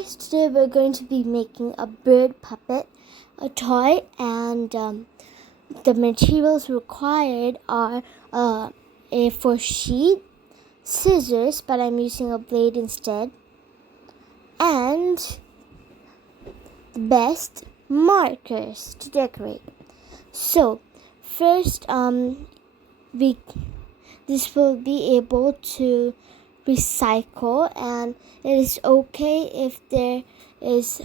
guys, today we're going to be making a bird puppet, a toy, and the materials required are A4 sheet, scissors, but I'm using a blade instead, and the best, markers to decorate. So first, this will be able to recycle, and it is okay if there is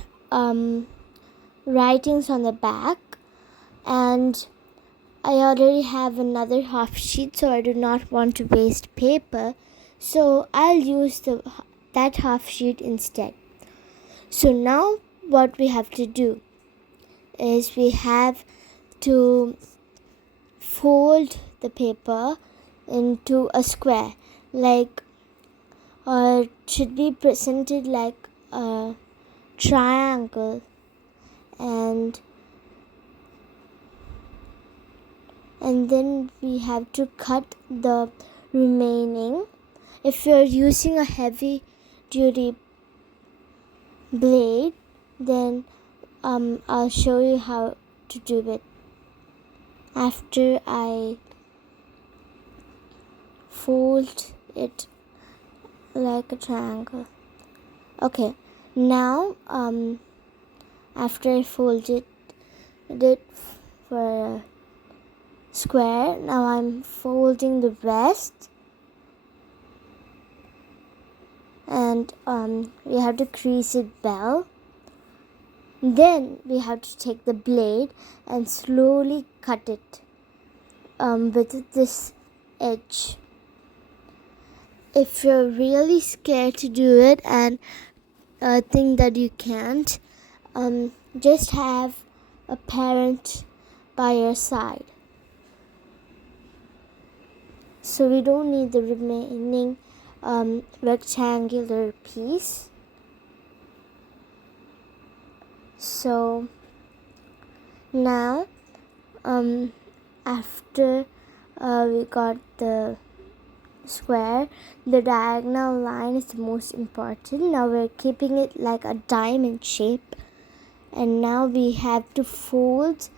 writings on the back, and I already have another half sheet, so I do not want to waste paper, so I'll use that half sheet instead. So now what we have to do is we have to fold the paper into a square, like should be presented like a triangle, and then we have to cut the remaining. If you're using a heavy duty blade, then I'll show you how to do it after I fold it like a triangle. Okay, now after I folded it for a square, now I'm folding the rest, and we have to crease it well. Then we have to take the blade and slowly cut it with this edge. If you're really scared to do it and think that you can't, just have a parent by your side. So we don't need the remaining rectangular piece. So now after we got the square, the diagonal line is the most important. Now we're keeping it like a diamond shape, and now we have to fold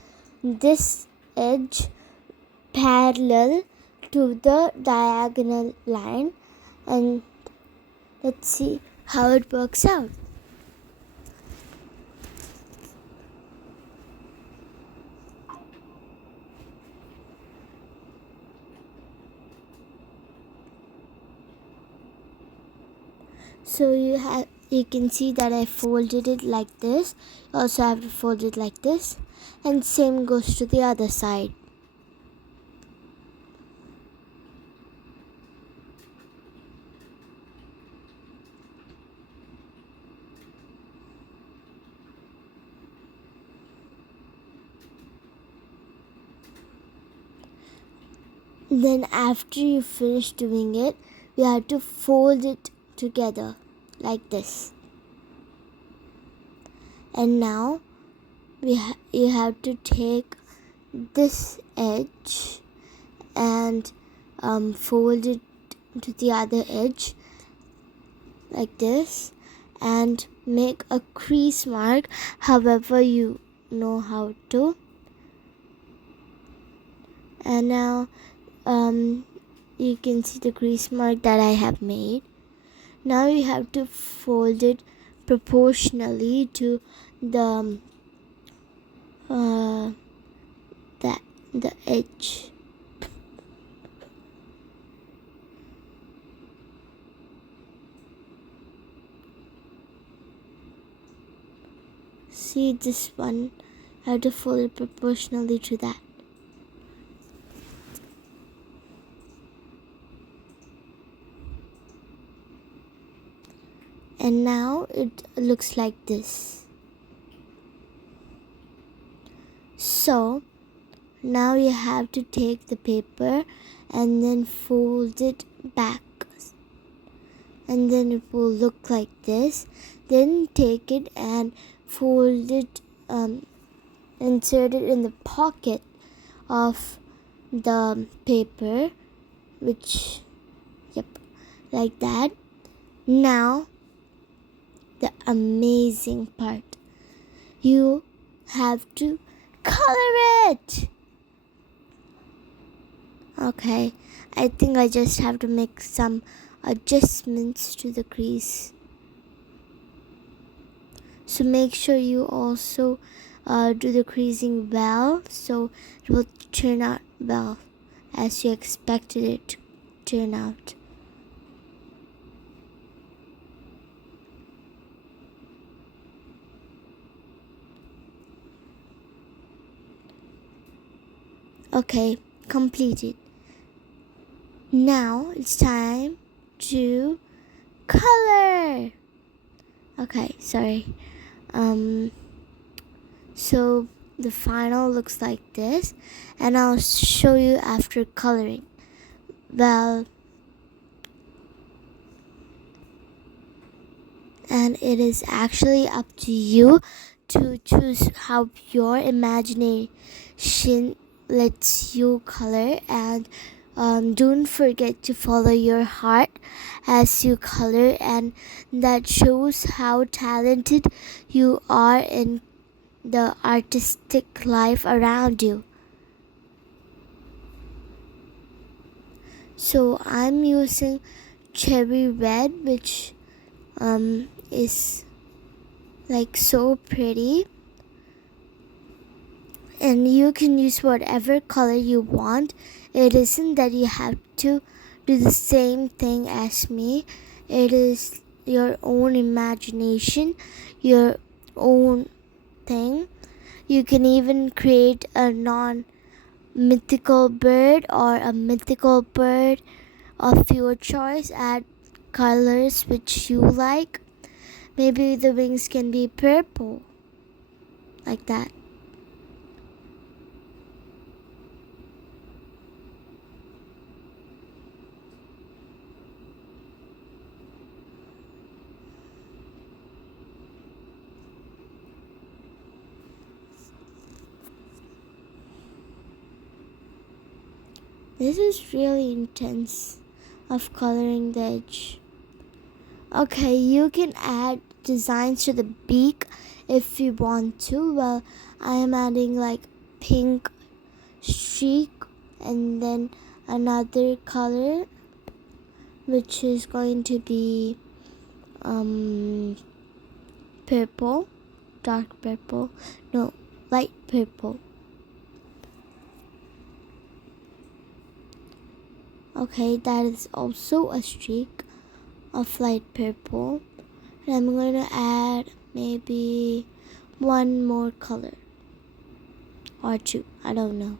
this edge parallel to the diagonal line, and let's see how it works out. So you can see that I folded it like this. You also have to fold it like this, and same goes to the other side. Then after you finish doing it, we have to fold it together like this, and now you have to take this edge and fold it to the other edge like this, and make a crease mark however you know how to. And now you can see the crease mark that I have made. Now you have to fold it proportionally to the edge. See this one, I have to fold it proportionally to that. And now it looks like this. So now you have to take the paper and then fold it back, and then it will look like this. Then take it and fold it, insert it in the pocket of the paper, like that. Now the amazing part. You have to color it. Okay, I think I just have to make some adjustments to the crease. So make sure you also do the creasing well, so it will turn out well as you expected it to turn out. Okay, completed. Now it's time to color. Okay, sorry. So the final looks like this, and I'll show you after coloring. Well, and it is actually up to you to choose how your imagination lets you color, and don't forget to follow your heart as you color, and that shows how talented you are in the artistic life around you. So I'm using cherry red, which is like so pretty, and you can use whatever color you want. It isn't that you have to do the same thing as me. It is your own imagination, your own thing. You can even create a non-mythical bird or a mythical bird of your choice. Add colors which you like. Maybe the wings can be purple, like that. This is really intense of coloring the edge. Okay, you can add designs to the beak if you want to. Well, I am adding like pink streak and then another color which is going to be purple, dark purple, no, light purple. Okay, that is also a streak of light purple, and I'm going to add maybe one more color or two, I don't know.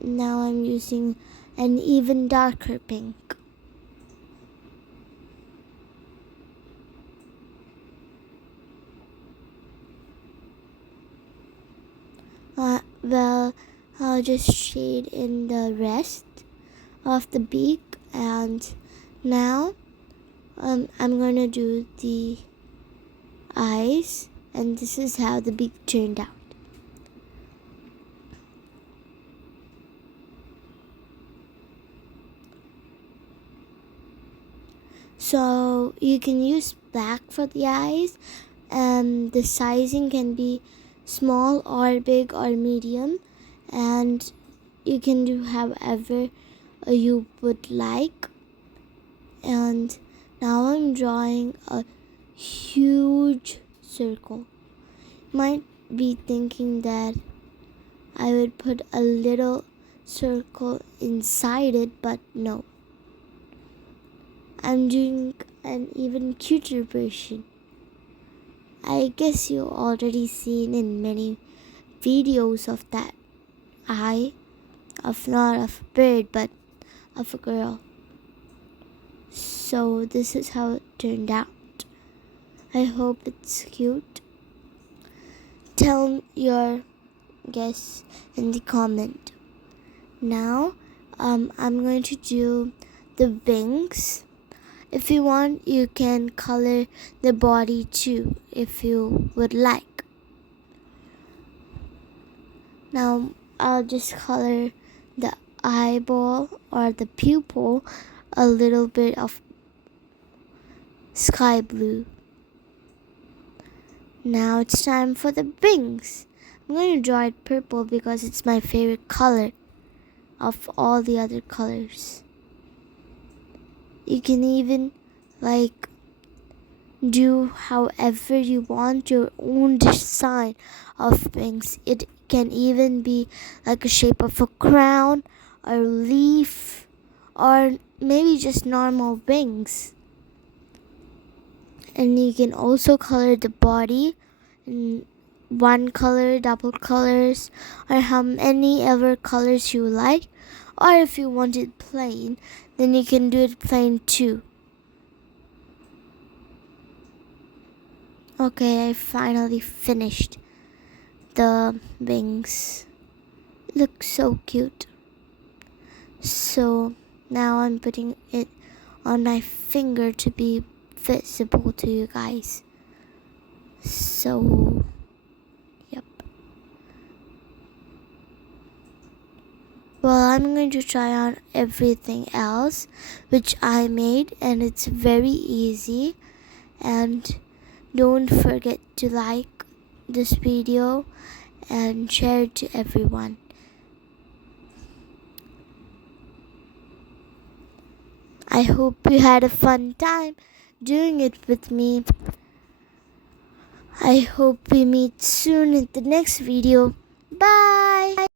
Now I'm using an even darker pink. Well, I'll just shade in the rest of the beak, and now I'm going to do the eyes, and this is how the beak turned out. So you can use black for the eyes, and the sizing can be small or big or medium, and you can do however you would like. And now I'm drawing a huge circle. Might be thinking that I would put a little circle inside it, but no. I'm doing an even cuter version. I guess you already seen in many videos of that eye, of not of a bird but of a girl. So this is how it turned out. I hope it's cute. Tell your guess in the comment. Now I'm going to do the wings. If you want, you can color the body too, if you would like. Now I'll just color the eyeball or the pupil a little bit of sky blue. Now it's time for the wings. I'm going to draw it purple because it's my favorite color of all the other colors. You can even do however you want your own design of wings. It can even be like a shape of a crown or leaf or maybe just normal wings. And you can also color the body in one color, double colors, or how many ever colors you like. Or if you want it plain, then you can do it plain too. Okay, I finally finished the wings. Looks so cute. So now I'm putting it on my finger to be visible to you guys. So, yep. Well, I'm going to try on everything else which I made, and it's very easy. And don't forget to like this video and share it to everyone. I hope you had a fun time doing it with me. I hope we meet soon in the next video. Bye!